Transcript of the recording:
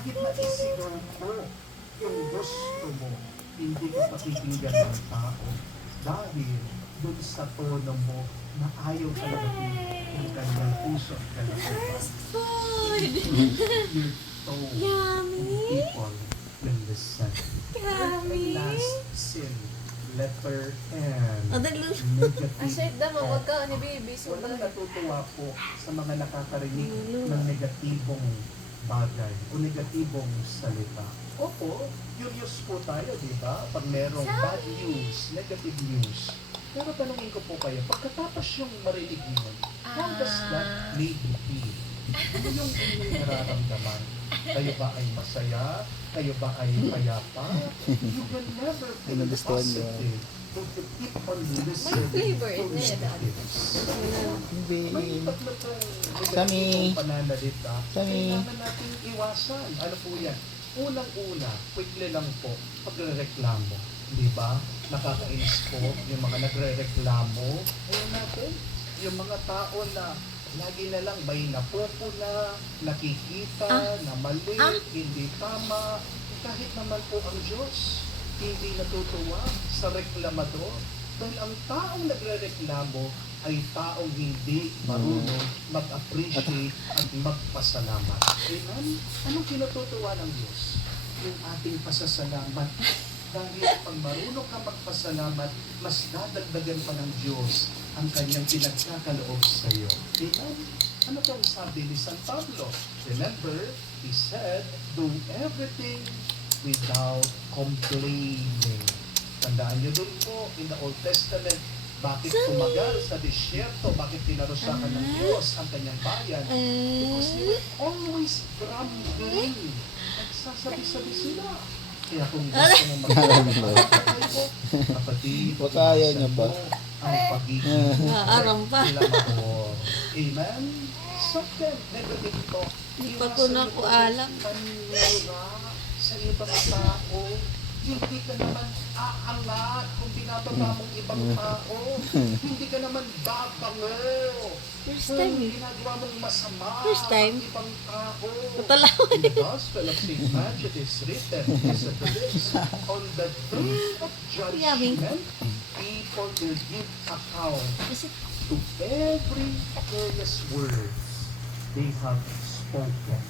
kahit naisigaw mo yung gusto mo, hindi ka pakikinggan ng tao dahil dun sa tono mo na ayaw talaga ng kanyang puso at kalooban. Food! Your tone, Yummy! people will listen. Yummy! Last sin, letter N. Oh, dali. Negative. Asay dama, wag ka ni baby. Walang Sugar. natutuwa po sa mga nakakarinig ng negatibong bagay o negatibong salita. Opo, curious po tayo, di ba? Pag merong bad news, negative news. Pero tanungin ko po kayo, pagkatapos yung marinig yun, how does that make you feel? Ano yung inyong nararamdaman? Kayo ba ay masaya? Kayo ba ay payapa? You will never feel Nagustuhan niyo. positive if you keep on listening flavor, to isn't it? negatives. May Hindi. tatlo pong Sami. negatibong pananalita. Sami. Kailangan natin iwasan. Ano po yan? Unang-una, quickly lang po, pagre-reklamo. Di ba? Nakakainis po yung mga nagre-reklamo. Ayun natin, yung mga tao na lagi na lang may napupuna, nakikita, na mali, hindi tama. Kahit naman po ang Diyos, hindi natutuwa sa reklamador. Dahil ang taong nagre-reklamo ay taong hindi marunong mag-appreciate at magpasalamat. Amen? Anong kinututuwa ng Diyos? Yung ating pasasalamat. Dahil pag marunong ka magpasalamat, mas dadagdagan pa ng Diyos ang kanyang pinagkakaloob sa iyo. Amen? Ano pong sabi ni San Pablo? Remember, he said, do everything without complaining. Tandaan niyo dun po, in the Old Testament, bakit tumagal sa disyerto, bakit pinarusakan ng Diyos ang kanyang bayan? Because they were always grumbling. Nagsasabi-sabi sila. Kaya kung gusto mong magpapatay ko, kapatid, Baka ayaw niya pa. ang pagiging Naaram pa. reklamador. Amen? Second, negative ito. Hindi pa ko na ko alam. Panira sa ibang tao. Hindi ka naman aangat kung binababa mong ibang tao. Hindi ka naman babango. First Kung time eh. ginagawa mong masama First time. ang ibang tao. Patalaw. In the Gospel of St. Matthew, it is written, listen to this, on the day of Yummy. judgment, people will give account Is it to every careless word they have spoken.